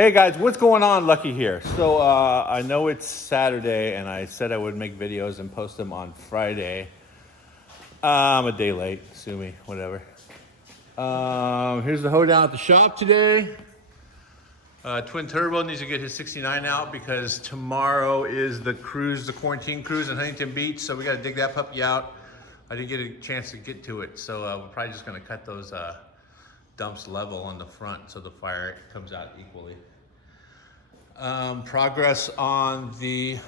Hey guys, what's going on? Lucky here. So I know it's Saturday and I said I would make videos and post them on Friday. I'm a day late, sue me, whatever. Here's the hoedown at the shop today. Twin Turbo needs to get his 69 out because tomorrow is the cruise, the quarantine cruise in Huntington Beach. So we got to dig that puppy out. I didn't get a chance to get to it. So we're probably just going to cut those dumps level on the front so the fire comes out equally. Progress on the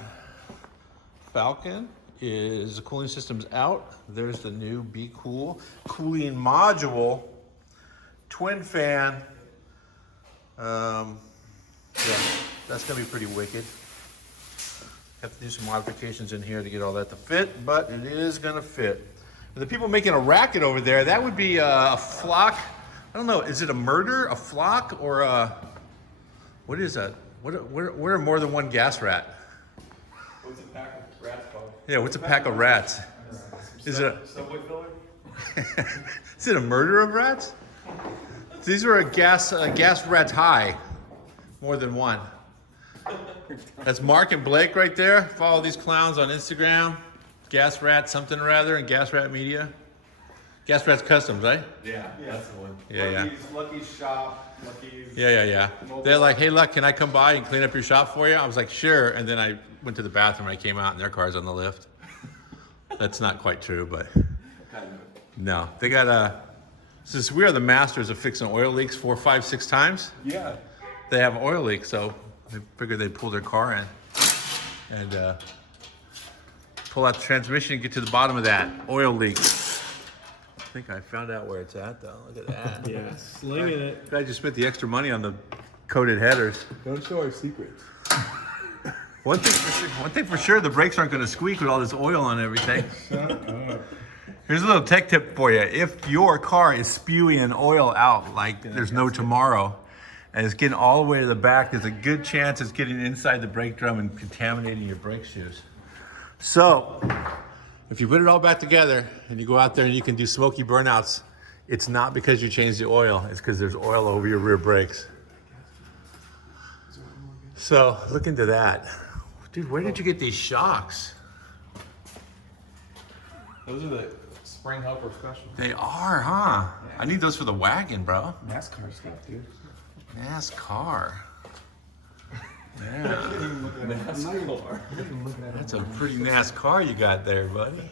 Falcon is the cooling system's out. There's the new Be Cool cooling module, twin fan. Yeah, that's gonna be pretty wicked. Have to do some modifications in here to get all that to fit, but it is gonna fit. And the people making a racket over there, that would be a flock. I don't know, is it a murder, a flock, or what is that? What are more than one gas rat? What's a pack of rats called? Yeah, what's a pack of rats? Is it Subway filler? is it a murder of rats? These are a gas rats high, more than one. That's Mark and Blake right there. Follow these clowns on Instagram. Gas Rat something or other and Gas Rat Media. Gas Rats Customs, right? Yeah, that's the one. Yeah. Lucky's shop, Lucky's. Yeah. They're like, hey, Luck, can I come by and clean up your shop for you? I was like, sure. And then I went to the bathroom and I came out and their car's on the lift. That's not quite true, but no. They got since we are the masters of fixing oil leaks 4, 5, 6 times, Yeah. they have an oil leak, so they figured they'd pull their car in and pull out the transmission and get to the bottom of that oil leak. I think I found out where it's at, though. Look at that. Yeah, slinging it. I just spent the extra money on the coated headers. Don't show our secrets. One thing for sure, the brakes aren't going to squeak with all this oil on everything. Shut up. Here's a little tech tip for you. If your car is spewing oil out like there's no tomorrow, and it's getting all the way to the back, there's a good chance it's getting inside the brake drum and contaminating your brake shoes. So, if you put it all back together and you go out there and you can do smoky burnouts, it's not because you changed the oil, it's because there's oil over your rear brakes. So, look into that. Dude, where did you get these shocks? Those are the spring helper special. They are, huh? I need those for the wagon, bro. NASCAR stuff, dude. NASCAR. Yeah, NASCAR. that's a pretty NASCAR car you got there, buddy.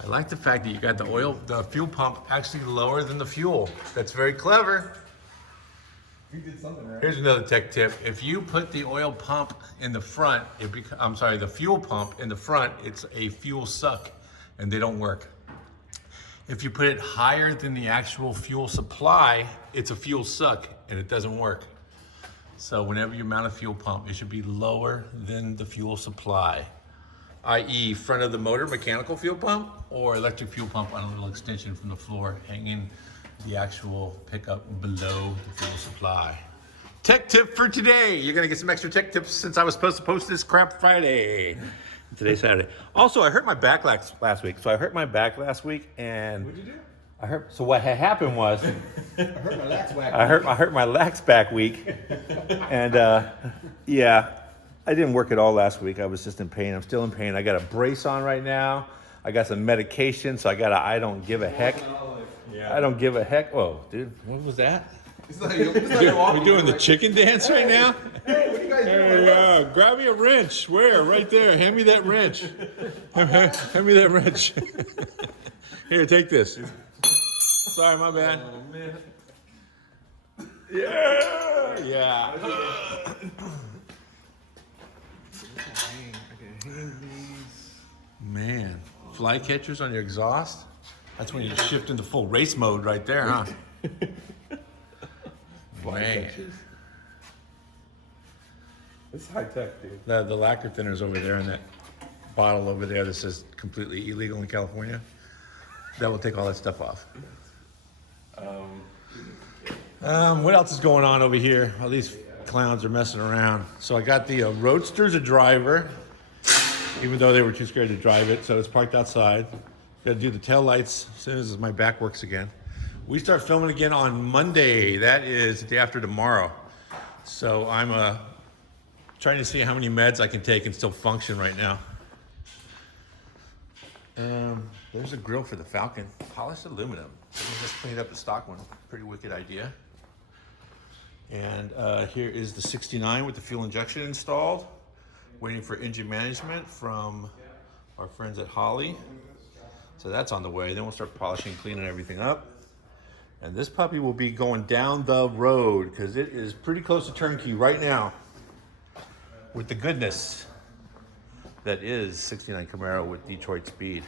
I like the fact that you got the fuel pump actually lower than the fuel. That's very clever. You did something right. Here's another tech tip. If you put the oil pump in the front, the fuel pump in the front, it's a fuel suck and they don't work. If you put it higher than the actual fuel supply, it's a fuel suck and it doesn't work. So whenever you mount a fuel pump, it should be lower than the fuel supply, i.e. front of the motor mechanical fuel pump or electric fuel pump on a little extension from the floor, hanging the actual pickup below the fuel supply. Tech tip for today. You're gonna get some extra tech tips since I was supposed to post this crap Friday. Today's Saturday. Also, I hurt my back last week. So I hurt my back last week and What'd you do? so what had happened was I hurt my lax whack. I hurt my lax back week, and yeah, I didn't work at all last week. I was just in pain. I'm still in pain. I got a brace on right now. I got some medication, so I don't give a heck. Yeah. I don't give a heck. Whoa, dude, what was that? It's like you're walking. You're doing the chicken dance right now? Hey, what are you guys doing? There you go. Grab me a wrench. Where? Right there. Hand me that wrench. Hand me that wrench. Here, take this. Sorry, my bad. Oh, man. Yeah. Man, fly catchers on your exhaust? That's when you shift into full race mode right there, huh? Man. This is high tech, dude. The lacquer thinner's over there in that bottle over there that says completely illegal in California. That will take all that stuff off. What else is going on over here? All these clowns are messing around. So I got the Roadster's a driver, even though they were too scared to drive it. So it's parked outside. Got to do the tail lights as soon as my back works again. We start filming again on Monday. That is the day after tomorrow. So I'm trying to see how many meds I can take and still function right now. There's a grill for the Falcon, polished aluminum. So we just cleaned up the stock one. Pretty wicked idea. And here is the 69 with the fuel injection installed. Waiting for engine management from our friends at Holley. So that's on the way. Then we'll start polishing, cleaning everything up. And this puppy will be going down the road because it is pretty close to turnkey right now with the goodness that is 69 Camaro with Detroit speed.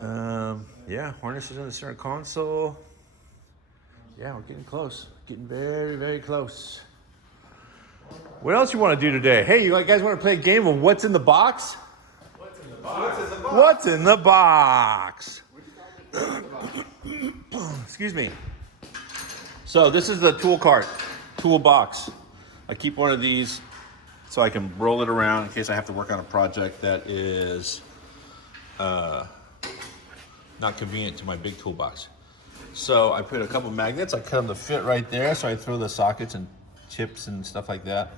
Yeah, harness is in the center console. Yeah, we're getting close. Getting very, very close. What else you want to do today? Hey, you guys want to play a game of what's in the box? What's in the box? What's in the box? Excuse me. So this is the tool cart, toolbox. I keep one of these so I can roll it around in case I have to work on a project that is not convenient to my big toolbox. So I put a couple magnets, I cut them to fit right there, so I throw the sockets and chips and stuff like that.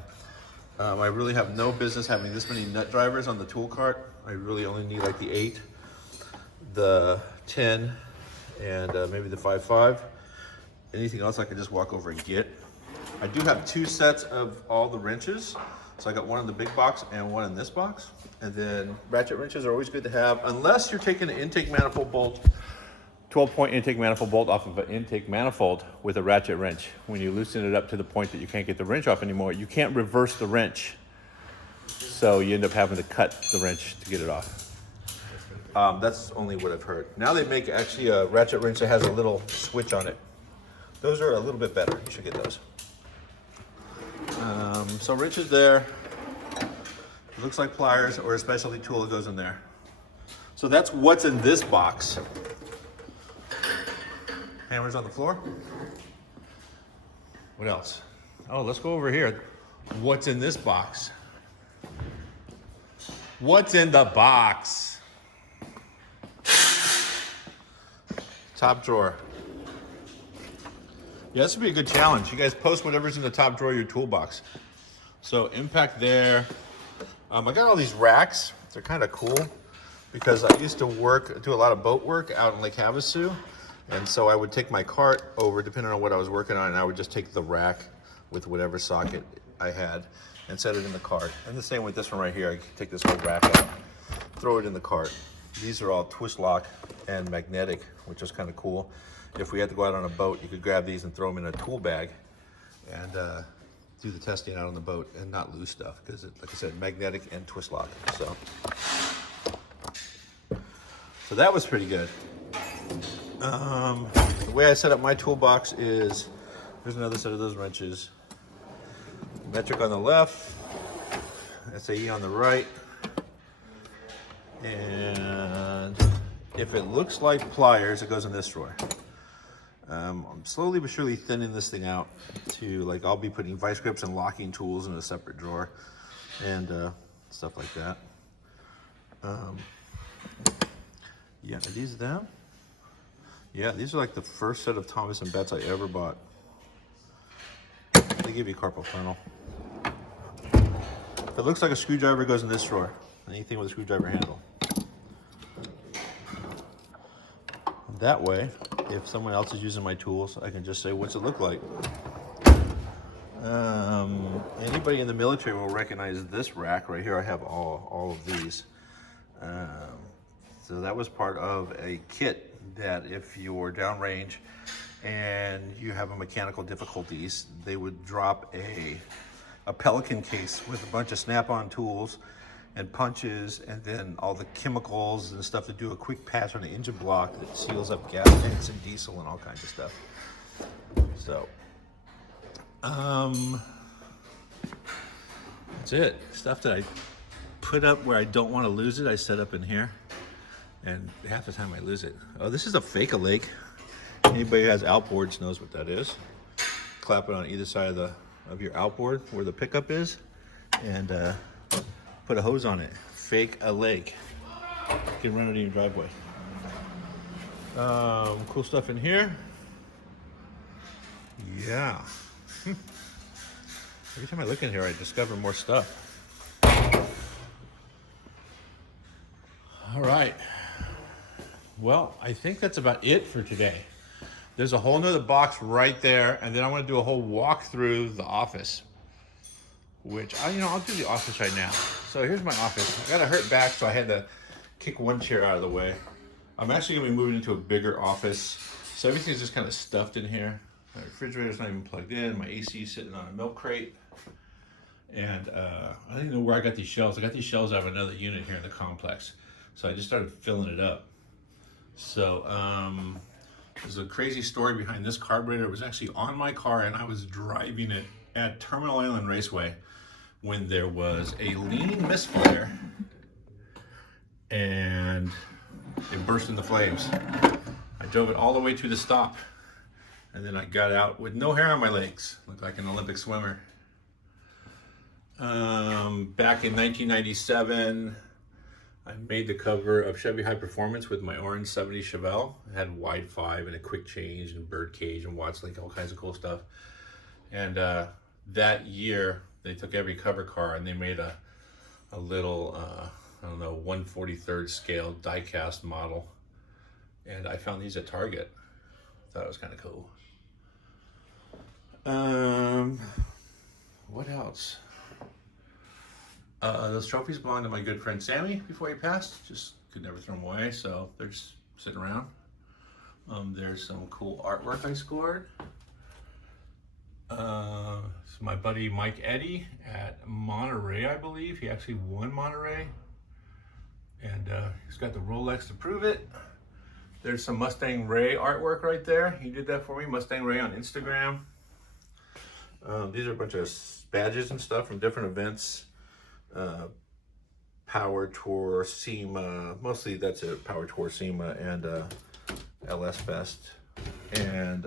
I really have no business having this many nut drivers on the tool cart. I really only need like the 8, the 10, and maybe the 5.5. Anything else I can just walk over and get. I do have 2 sets of all the wrenches. So I got one in the big box and one in this box. And then ratchet wrenches are always good to have, unless you're taking an intake manifold bolt, 12-point intake manifold bolt off of an intake manifold with a ratchet wrench. When you loosen it up to the point that you can't get the wrench off anymore, you can't reverse the wrench. So you end up having to cut the wrench to get it off. That's only what I've heard. Now they make actually a ratchet wrench that has a little switch on it. Those are a little bit better. You should get those. So wrenches there. It looks like pliers or a specialty tool that goes in there. So that's what's in this box. Hammers on the floor. What else? Oh, let's go over here. What's in this box? What's in the box? Top drawer. Yeah, this would be a good challenge. You guys post whatever's in the top drawer of your toolbox. So impact there. I got all these racks. They're kind of cool because I used to do a lot of boat work out in Lake Havasu. And so I would take my cart over, depending on what I was working on, and I would just take the rack with whatever socket I had and set it in the cart. And the same with this one right here. I can take this whole rack out, throw it in the cart. These are all twist lock and magnetic, which is kind of cool. If we had to go out on a boat, you could grab these and throw them in a tool bag and do the testing out on the boat and not lose stuff because, like I said, magnetic and twist lock. So that was pretty good. The way I set up my toolbox is, there's another set of those wrenches. Metric on the left, SAE on the right. And if it looks like pliers, it goes in this drawer. I'm slowly but surely thinning this thing out to, like, I'll be putting vice grips and locking tools in a separate drawer and stuff like that. Yeah, are these them? Yeah, these are like the first set of Thomas & Betts I ever bought. They give you carpal tunnel. If it looks like a screwdriver, it goes in this drawer. Anything with a screwdriver handle. That way, if someone else is using my tools, I can just say, what's it look like? Anybody in the military will recognize this rack right here. I have all of these. So that was part of a kit that if you're downrange and you have a mechanical difficulties, they would drop a Pelican case with a bunch of snap-on tools and punches, and then all the chemicals and stuff to do a quick patch on the engine block that seals up gas tanks and diesel and all kinds of stuff. So, that's it. Stuff that I put up where I don't want to lose it, I set up in here, and half the time I lose it. Oh, this is a Fake-A-Lake. Anybody who has outboards knows what that is. Clap it on either side of your outboard where the pickup is, and put a hose on it. Fake-A-Lake. You can run it in your driveway. Cool stuff in here. Yeah. Every time I look in here, I discover more stuff. All right. Well, I think that's about it for today. There's a whole nother box right there, and then I want to do a whole walk through the office, which I'll do the office right now. So here's my office. I got a hurt back, so I had to kick one chair out of the way. I'm actually gonna be moving into a bigger office, so everything's just kind of stuffed in here. My refrigerator's not even plugged in. My AC is sitting on a milk crate, and I don't even know where I got these shelves. I got these shelves out of another unit here in the complex, so I just started filling it up. So there's a crazy story behind this carburetor. It was actually on my car, and I was driving it at Terminal Island Raceway when there was a lean misfire, and it burst into flames. I drove it all the way to the stop, and then I got out with no hair on my legs. Looked like an Olympic swimmer. Back in 1997, I made the cover of Chevy High Performance with my orange 70 Chevelle. It had wide 5 and a quick change and bird cage and Watts Link, all kinds of cool stuff. And that year, they took every cover car and they made a little, 1/43rd scale die-cast model. And I found these at Target. Thought it was kind of cool. What else? Those trophies belong to my good friend Sammy before he passed. Just could never throw them away, so they're just sitting around. There's some cool artwork I scored. It's my buddy Mike Eddy at Monterey, I believe. He actually won Monterey. And he's got the Rolex to prove it. There's some Mustang Ray artwork right there. He did that for me, Mustang Ray on Instagram. These are a bunch of badges and stuff from different events. Power Tour, SEMA, mostly that's it, Power Tour, SEMA, and LS Fest. And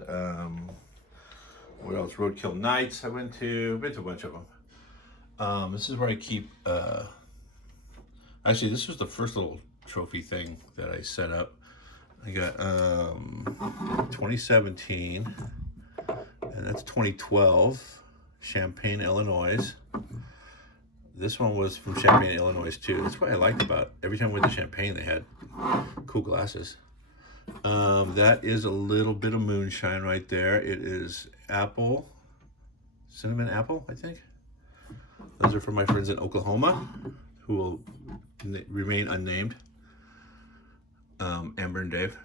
what else? Roadkill Nights I went to a bunch of them. This is where I keep, actually this was the first little trophy thing that I set up. I got 2017, and that's 2012, Champaign, Illinois. This one was from Champaign, Illinois too. That's what I liked about every time we went to Champaign, they had cool glasses. That is a little bit of moonshine right there. It is apple, cinnamon apple, I think. Those are from my friends in Oklahoma, who will remain unnamed. Amber and Dave.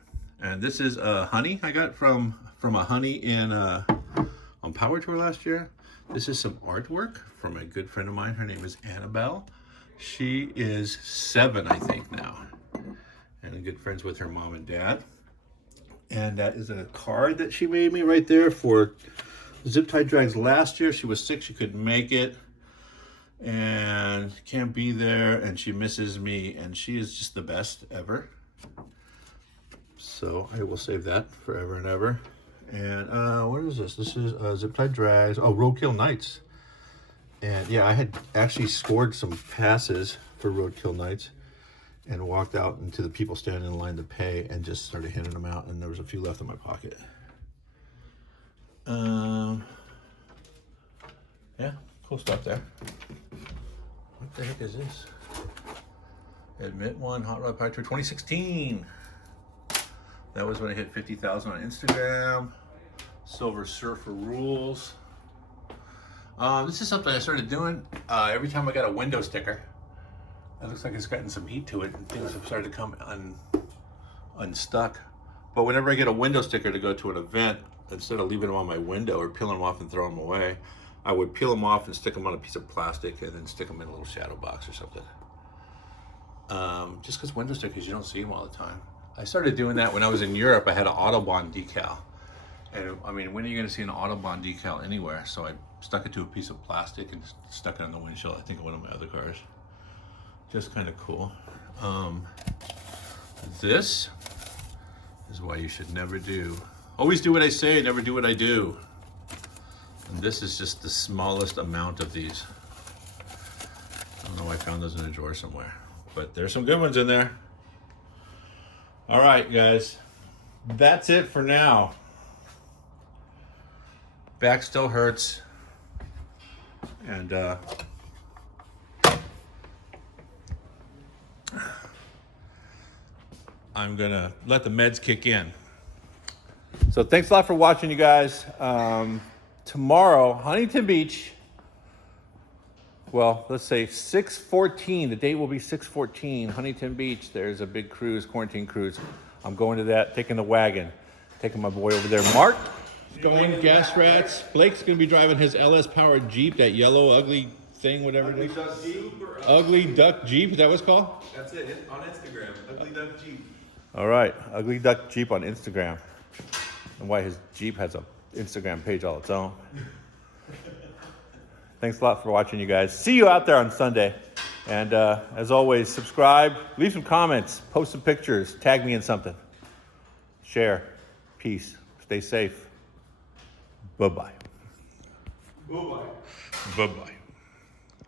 And this is honey I got from a honey in on Power Tour last year. This is some artwork from a good friend of mine. Her name is Annabelle. She is 7, I think, now. And I'm good friends with her mom and dad. And that is a card that she made me right there for Zip Tie Drags last year. She was sick, she couldn't make it. And can't be there, and she misses me, and she is just the best ever. So I will save that forever and ever. And what is this? This is Zip Tie Drags. Oh, Roadkill Nights. And yeah, I had actually scored some passes for Roadkill Nights and walked out into the people standing in line to pay and just started handing them out, and there was a few left in my pocket. Yeah, cool stuff there. What the heck is this? Admit One Hot Rod Pie Tour 2016. That was when I hit 50,000 on Instagram. Silver Surfer Rules. This is something I started doing every time I got a window sticker. It looks like it's gotten some heat to it, and things have started to come unstuck. But whenever I get a window sticker to go to an event, instead of leaving them on my window or peeling them off and throwing them away, I would peel them off and stick them on a piece of plastic and then stick them in a little shadow box or something. Just because window stickers, you don't see them all the time. I started doing that when I was in Europe. I had an Autobahn decal. And I mean, when are you going to see an Autobahn decal anywhere? So I stuck it to a piece of plastic and stuck it on the windshield, I think, of one of my other cars. Just kind of cool. This is why you should never do. Always do what I say, never do what I do. And this is just the smallest amount of these. I don't know why I found those in a drawer somewhere. But there's some good ones in there. All right, guys. That's it for now. Back still hurts. And I'm gonna let the meds kick in. So thanks a lot for watching, you guys. Tomorrow, Huntington Beach. Well, let's say 6/14. The date will be 6/14. Huntington Beach. There's a big cruise, quarantine cruise. I'm going to that, taking the wagon, taking my boy over there. Mark is going, Gas Rats. Blake's gonna be driving his LS powered Jeep, that yellow ugly thing, whatever it is. Ugly Duck Jeep. Is that what it's called? That's it. On Instagram, Ugly Duck Jeep. All right, Ugly Duck Jeep on Instagram. And why his Jeep has a Instagram page all its own. Thanks a lot for watching, you guys. See you out there on Sunday. And as always, subscribe, leave some comments, post some pictures, tag me in something. Share. Peace. Stay safe. Bye-bye. Bye-bye. Bye-bye.